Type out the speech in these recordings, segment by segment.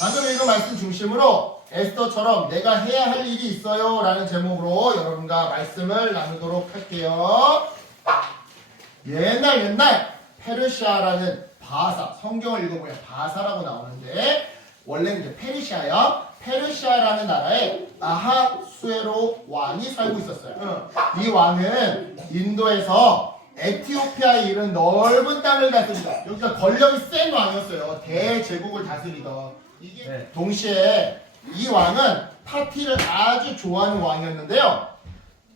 방금 읽은 말씀 중심으로 에스더처럼 내가 해야 할 일이 있어요 라는 제목으로 여러분과 말씀을 나누도록 할게요. 옛날 페르시아라는 바사, 성경을 읽어보면 바사라고 나오는데 원래는 이제 페르시아야. 페르시아라는 나라에 아하수에로 왕이 살고 있었어요. 이 왕은 인도에서 에티오피아에 이른 넓은 땅을 다스리던, 여기가 권력이 센 왕이었어요. 대제국을 다스리던. 이게 동시에 이 왕은 파티를 아주 좋아하는 왕이었는데요.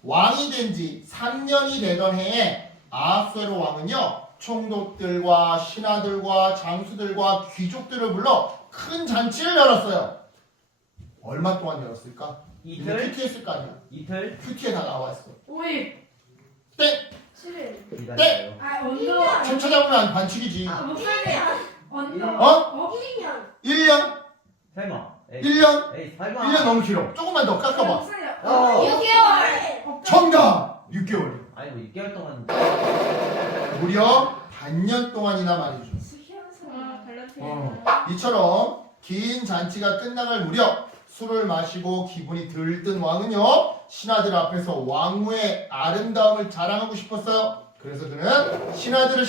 왕이 된 지 3년이 되던 해에 아하수에로 왕은요, 총독들과 신하들과 장수들과 귀족들을 불러 큰 잔치를 열었어요. 얼마 동안 열었을까? 이틀? 큐티에 쓸 거 아니야. 이틀? 큐티에 다 나와 있어. 5일. 땡! 7일. 기다려요. 아, 언더. 참 찾아보면 반칙이지. 아, 목사님. 언더. 어? 1년. 1년? 설마. 에이, 1년? 에이 설마. 1년 너무 길어. 조금만 더 깎아봐. 목사님. 어. 6개월. 정답! 6개월. 아니 뭐 6개월 동안. 무려 반년 동안이나 말이죠. 아, 달라트리아. 이처럼 긴 잔치가 끝나갈 무렵 술을 마시고 기분이 들뜬 왕은요, 신하들 앞에서 왕후의 아름다움을 자랑하고 싶었어요. 그래서 그는 신하들을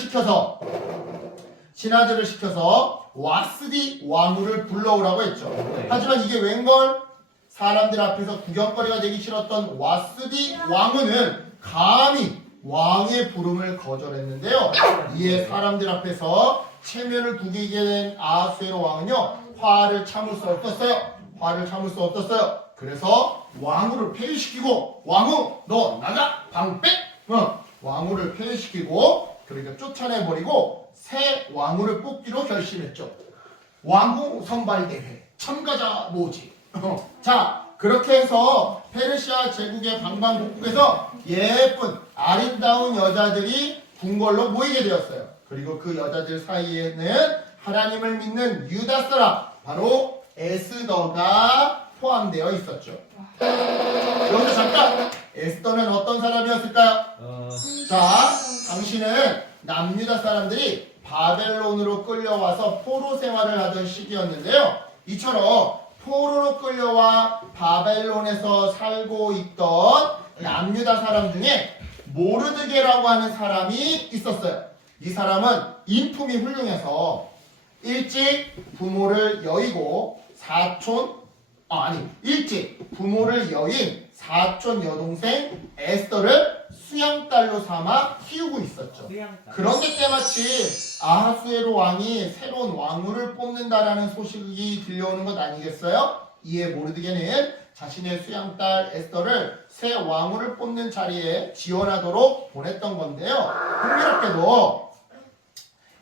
시켜서 와스디 왕후를 불러오라고 했죠. 하지만 이게 웬걸? 사람들 앞에서 구경거리가 되기 싫었던 와스디 왕후는 감히 왕의 부름을 거절했는데요. 이에 사람들 앞에서 체면을 구기게 된 아하수에로 왕은요, 화를 참을 수 없었어요. 그래서 왕후를 폐위시키고, 왕후 너 나가 방백! 왕후를 폐위시키고, 그러니까 쫓아내버리고 새 왕후를 뽑기로 결심했죠. 왕후 선발대회 참가자 모집. 자, 그렇게 해서 페르시아 제국의 방방곡곡에서 예쁜 아름다운 여자들이 궁궐로 모이게 되었어요. 그리고 그 여자들 사이에는 하나님을 믿는 유다 사람, 바로 에스더가 포함되어 있었죠. 여기서 잠깐, 에스더는 어떤 사람이었을까요? 자, 당시는 남유다 사람들이 바벨론으로 끌려와서 포로 생활을 하던 시기였는데요. 이처럼 포로로 끌려와 바벨론에서 살고 있던 남유다 사람 중에 모르드게라고 하는 사람이 있었어요. 이 사람은 인품이 훌륭해서 일찍 부모를 여의고 일찍 부모를 여인 사촌 여동생 에스더를 수양딸로 삼아 키우고 있었죠. 그런데 때마치 아하수에로 왕이 새로운 왕후를 뽑는다라는 소식이 들려오는 것 아니겠어요? 이에 모르드게는 자신의 수양딸 에스더를 새 왕후를 뽑는 자리에 지원하도록 보냈던 건데요. 흥미롭게도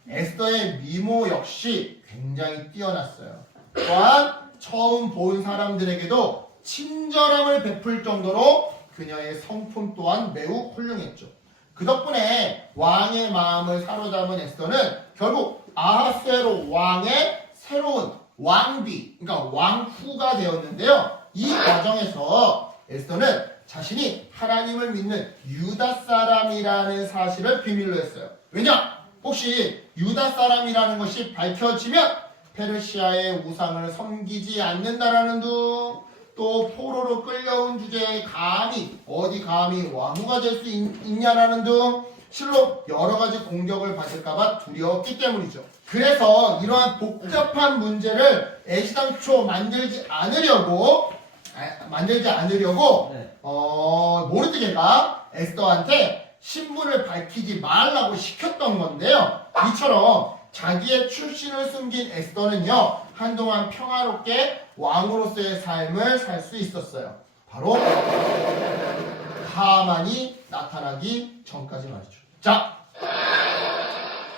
에스더의 미모 역시 굉장히 뛰어났어요. 또한 처음 본 사람들에게도 친절함을 베풀 정도로 그녀의 성품 또한 매우 훌륭했죠. 그 덕분에 왕의 마음을 사로잡은 에스더는 결국 아하수에로 왕의 새로운 왕비, 그러니까 왕후가 되었는데요. 이 과정에서 에스더는 자신이 하나님을 믿는 유다 사람이라는 사실을 비밀로 했어요. 왜냐? 혹시 유다 사람이라는 것이 밝혀지면 페르시아의 우상을 섬기지 않는다라는 둥, 또 포로로 끌려온 주제에 감히 왕후가 될 수 있냐라는 등 실로 여러 가지 공격을 받을까봐 두려웠기 때문이죠. 그래서 이러한 복잡한 문제를 애시당초 만들지 않으려고 모르드게가 에스더한테 신분을 밝히지 말라고 시켰던 건데요. 이처럼 자기의 출신을 숨긴 에스더는요, 한동안 평화롭게 왕으로서의 삶을 살 수 있었어요. 바로 하만이 나타나기 전까지 말이죠. 자,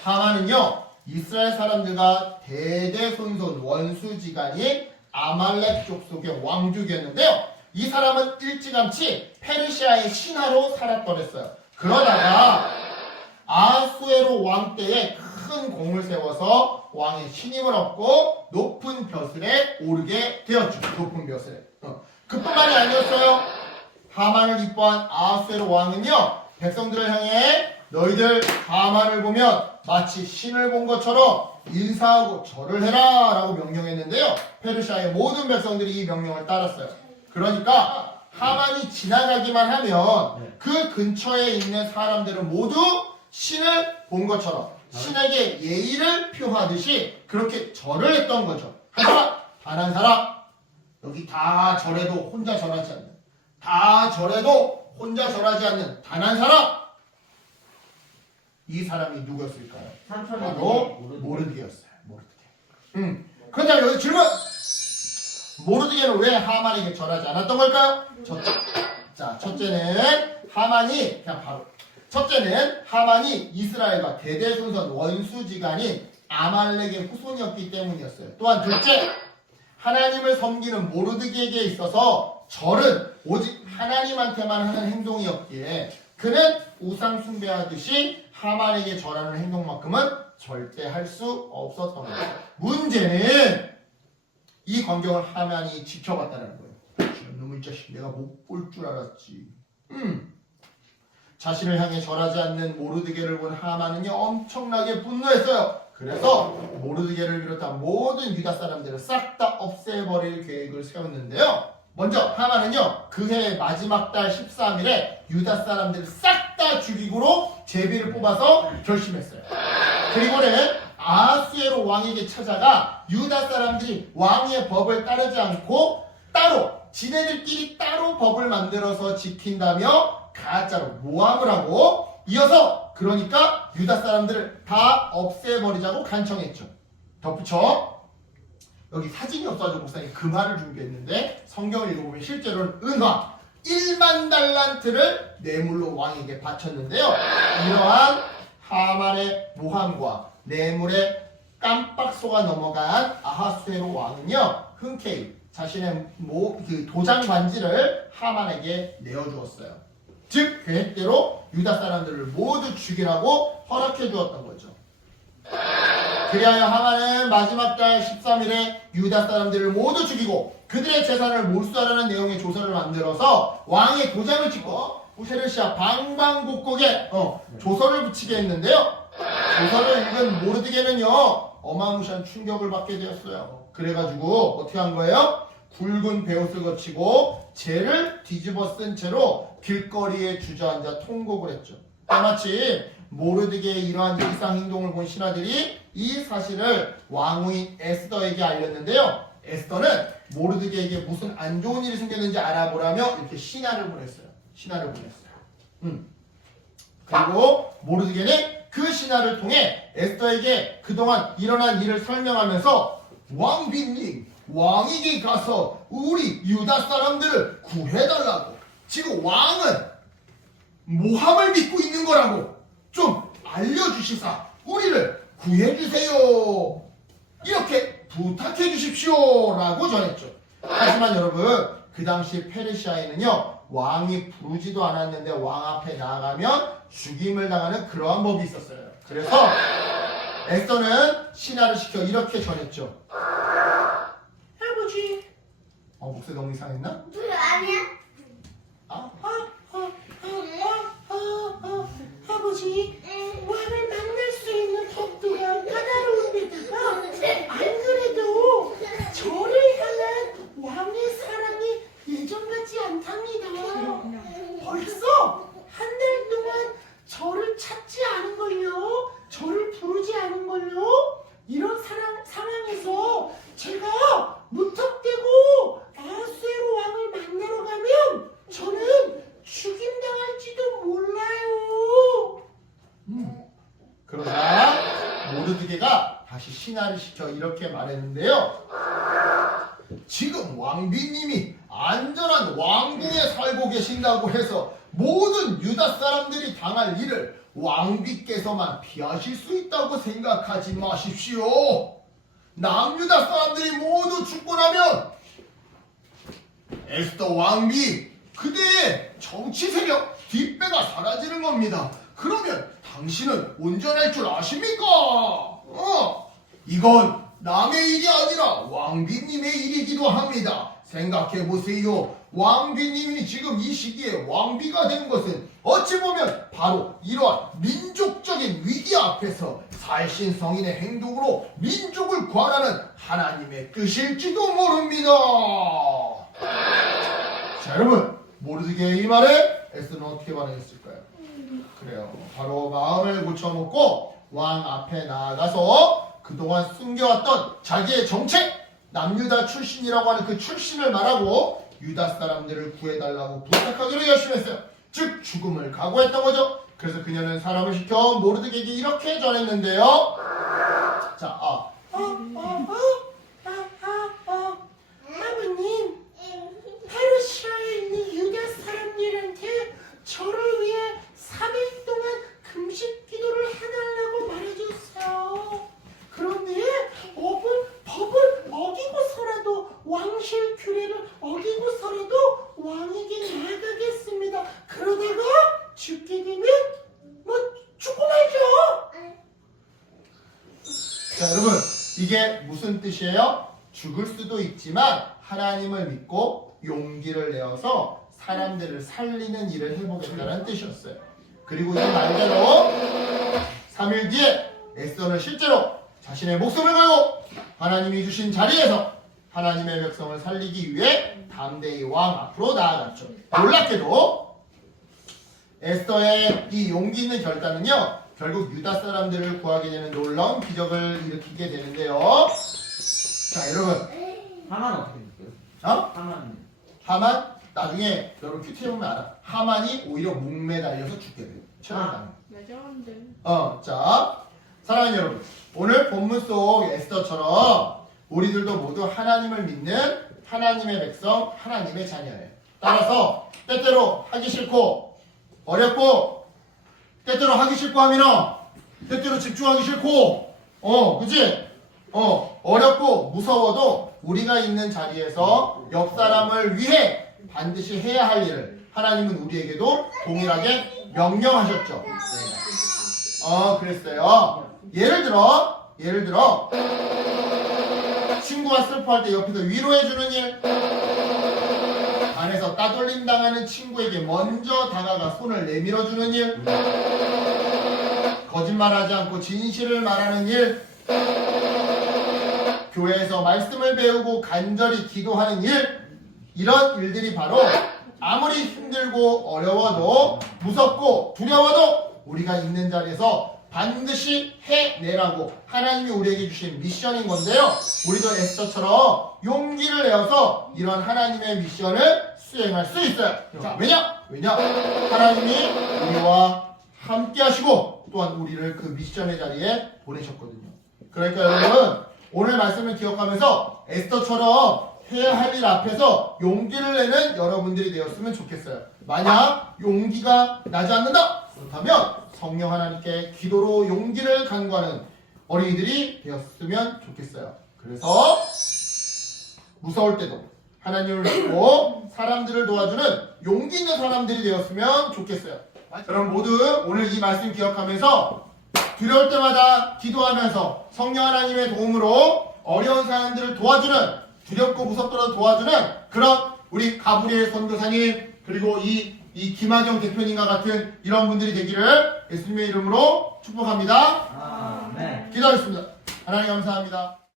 하만은요, 이스라엘 사람들과 대대손손 원수지간인 아말렉 족속의 왕족이었는데요. 이 사람은 일찌감치 페르시아의 신하로 살았더랬어요. 그러다가 아하수에로 왕 때에 큰 공을 세워서 왕의 신임을 얻고 높은 벼슬에 오르게 되었죠. 높은 벼슬에. 그뿐만이 아니었어요. 하만을 이뻐한 아하수에로 왕은요, 백성들을 향해 너희들 하만을 보면 마치 신을 본 것처럼 인사하고 절을 해라 라고 명령했는데요. 페르시아의 모든 백성들이 이 명령을 따랐어요. 그러니까 하만이 지나가기만 하면 그 근처에 있는 사람들은 모두 신을 본 것처럼 신에게 예의를 표하듯이 그렇게 절을 했던 거죠. 하지만 단 한 사람, 여기 다 절해도 혼자 절하지 않는, 다 절해도 혼자 절하지 않는 단 한 사람, 이 사람이 누구였을까요? 바로 모르드게였어요. 모르드게. 그렇다면 여기 질문! 모르드게는 왜 하만에게 절하지 않았던 걸까요? 첫째는 하만이 이스라엘과 대대손손 원수지간인 아말렉의 후손이었기 때문이었어요. 또한 둘째, 하나님을 섬기는 모르드게에게 있어서 절은 오직 하나님한테만 하는 행동이었기에 그는 우상 숭배하듯이 하만에게 절하는 행동만큼은 절대 할 수 없었던 거예요. 문제는 이 광경을 하만이 지켜봤다는 거예요. 놈의 자식, 내가 못 볼 줄 알았지. 자신을 향해 절하지 않는 모르드게를 본 하만은요 엄청나게 분노했어요. 그래서 모르드게를 비롯한 모든 유다 사람들을 싹 다 없애버릴 계획을 세웠는데요. 먼저 하만은요 그해 마지막 달 13일에 유다 사람들을 싹 다 죽이고로 제비를 뽑아서 결심했어요. 그리고는 아하수에로 왕에게 찾아가 유다 사람들이 왕의 법을 따르지 않고 따로 지네들끼리 따로 법을 만들어서 지킨다며 가짜로 모함을 하고 이어서 그러니까 유다 사람들을 다 없애버리자고 간청했죠. 덧붙여 여기 사진이 없어가지고 목사님이 그 말을 준비했는데 성경을 읽어보면 실제로는 은화 1만 달란트를 뇌물로 왕에게 바쳤는데요. 이러한 하만의 모함과 뇌물에 깜빡 속아 넘어간 아하수에로 왕은요 흔쾌히 자신의 도장 반지를 하만에게 내어주었어요. 즉 계획대로 유다 사람들을 모두 죽이라고 허락해 주었던 거죠. 그리하여 하만은 마지막 달 13일에 유다 사람들을 모두 죽이고 그들의 재산을 몰수하라는 내용의 조서를 만들어서 왕의 도장을 찍고 페르시아 방방곡곡에 조서를 붙이게 했는데요. 조서를 읽은 모르드게는요 어마무시한 충격을 받게 되었어요. 그래가지고 어떻게 한 거예요? 굵은 베옷을 거치고 재를 뒤집어 쓴 채로 길거리에 주저앉아 통곡을 했죠. 때마침 모르드게의 이러한 이상 행동을 본 신하들이 이 사실을 왕후인 에스더에게 알렸는데요. 에스더는 모르드게에게 무슨 안 좋은 일이 생겼는지 알아보라며 이렇게 신하를 보냈어요. 그리고 모르드게는 그 신하를 통해 에스더에게 그동안 일어난 일을 설명하면서 왕비님, 왕에게 가서 우리 유다 사람들을 구해달라고, 지금 왕은 모함을 믿고 있는 거라고 좀 알려주시사 우리를 구해주세요, 이렇게 부탁해 주십시오 라고 전했죠. 하지만 여러분 그 당시 페르시아에는요 왕이 부르지도 않았는데 왕 앞에 나아가면 죽임을 당하는 그러한 법이 있었어요. 그래서 에스더는 신하를 시켜 이렇게 전했죠. 할아버지, 목소리 너무 이상했나? 아니야. 아버지, 왕을 만날 수 있는 법 또한 까다로운데다가 안 그래도 저를 향한 왕의 사랑이 예전 같지 않답니다. 벌써 한 달 동안 저를 찾지 않은걸요, 저를 부르지 않은걸요. 이런 상황에서 제가 무턱대고 아하수에로 왕을 만나러 가면 저는 죽임당할지도 몰라요. 그러자 모르드게가 다시 신하를 시켜 이렇게 말했는데요. 지금 왕비님이 안전한 왕궁에 살고 계신다고 해서 모든 유다 사람들이 당할 일을 왕비께서만 피하실 수 있다고 생각하지 마십시오. 남유다 사람들이 모두 죽고 나면 에스더 왕비 그대의 정치 세력 뒷배가 사라지는 겁니다. 그러면 당신은 온전할 줄 아십니까? 이건 남의 일이 아니라 왕비님의 일이기도 합니다. 생각해보세요. 왕비님이 지금 이 시기에 왕비가 된 것은 어찌 보면 바로 이러한 민족적인 위기 앞에서 살신성인의 행동으로 민족을 구하라는 하나님의 뜻일지도 모릅니다. 자, 여러분, 모르드게의 이 말에 에스더는 어떻게 반응했을까요? 그래요. 바로 마음을 고쳐먹고 왕 앞에 나아가서 그동안 숨겨왔던 자기의 정책, 남유다 출신이라고 하는 그 출신을 말하고 유다 사람들을 구해달라고 부탁하기로 결심했어요. 즉 죽음을 각오했던 거죠. 그래서 그녀는 사람을 시켜 모르드게에게 이렇게 전했는데요. 자, 아버님, 페르시아에 있는 유다 사람들한테 저를 위해 3일 동안 금식 기도를 해달라고 말해줬어요. 그런데 법을 어기고서라도 왕실 규례를 어기고서라도 왕에게 나아가겠습니다. 그러다가 죽게 되면 뭐 죽고 말죠. 자, 여러분, 이게 무슨 뜻이에요? 죽을 수도 있지만 하나님을 믿고 용기를 내어서 사람들을 살리는 일을 해보겠다는 뜻이었어요. 그리고 이 말대로 3일 뒤에 에스더는 실제로 자신의 목숨을 걸고 하나님이 주신 자리에서 하나님의 백성을 살리기 위해 담대히 왕 앞으로 나아갔죠. 놀랍게도 에스더의 이 용기 있는 결단은요, 결국 유다 사람들을 구하게 되는 놀라운 기적을 일으키게 되는데요. 자, 여러분, 하만 어떻게 됐어요? 하만. 하만, 나중에 여러분 큐티 해보면 알아. 하만이 오히려 목매달려서 죽게 돼요. 최강당. 레전드. 자, 사랑하는 여러분, 오늘 본문 속 에스더처럼 우리들도 모두 하나님을 믿는 하나님의 백성, 하나님의 자녀예요. 따라서 때때로 하기 싫고 어렵고 때때로 하기 싫고 하면 때때로 집중하기 싫고 그치? 어렵고 무서워도 우리가 있는 자리에서 옆 사람을 위해 반드시 해야 할 일을 하나님은 우리에게도 동일하게 명령하셨죠. 그랬어요. 예를 들어 친구가 슬퍼할 때 옆에서 위로해주는 일, 안에서 따돌림 당하는 친구에게 먼저 다가가 손을 내밀어주는 일, 거짓말하지 않고 진실을 말하는 일, 교회에서 말씀을 배우고 간절히 기도하는 일, 이런 일들이 바로 아무리 힘들고 어려워도 무섭고 두려워도 우리가 있는 자리에서 반드시 해내라고 하나님이 우리에게 주신 미션인 건데요. 우리도 에스더처럼 용기를 내어서 이런 하나님의 미션을 수행할 수 있어요. 자, 왜냐? 하나님이 우리와 함께 하시고 또한 우리를 그 미션의 자리에 보내셨거든요. 그러니까 여러분, 오늘 말씀을 기억하면서 에스더처럼 해야 할 일 앞에서 용기를 내는 여러분들이 되었으면 좋겠어요. 만약 용기가 나지 않는다? 그렇다면 성령 하나님께 기도로 용기를 간구하는 어린이들이 되었으면 좋겠어요. 그래서 무서울 때도 하나님을 믿고 사람들을 도와주는 용기 있는 사람들이 되었으면 좋겠어요. 여러분 모두 오늘 이 말씀 기억하면서 두려울 때마다 기도하면서 성령 하나님의 도움으로 어려운 사람들을 도와주는, 두렵고 무섭더라도 도와주는 그런 우리 가브리엘 선교사님, 그리고 이 김하경 대표님과 같은 이런 분들이 되기를 예수님의 이름으로 축복합니다. 아멘. 기도하겠습니다. 하나님 감사합니다.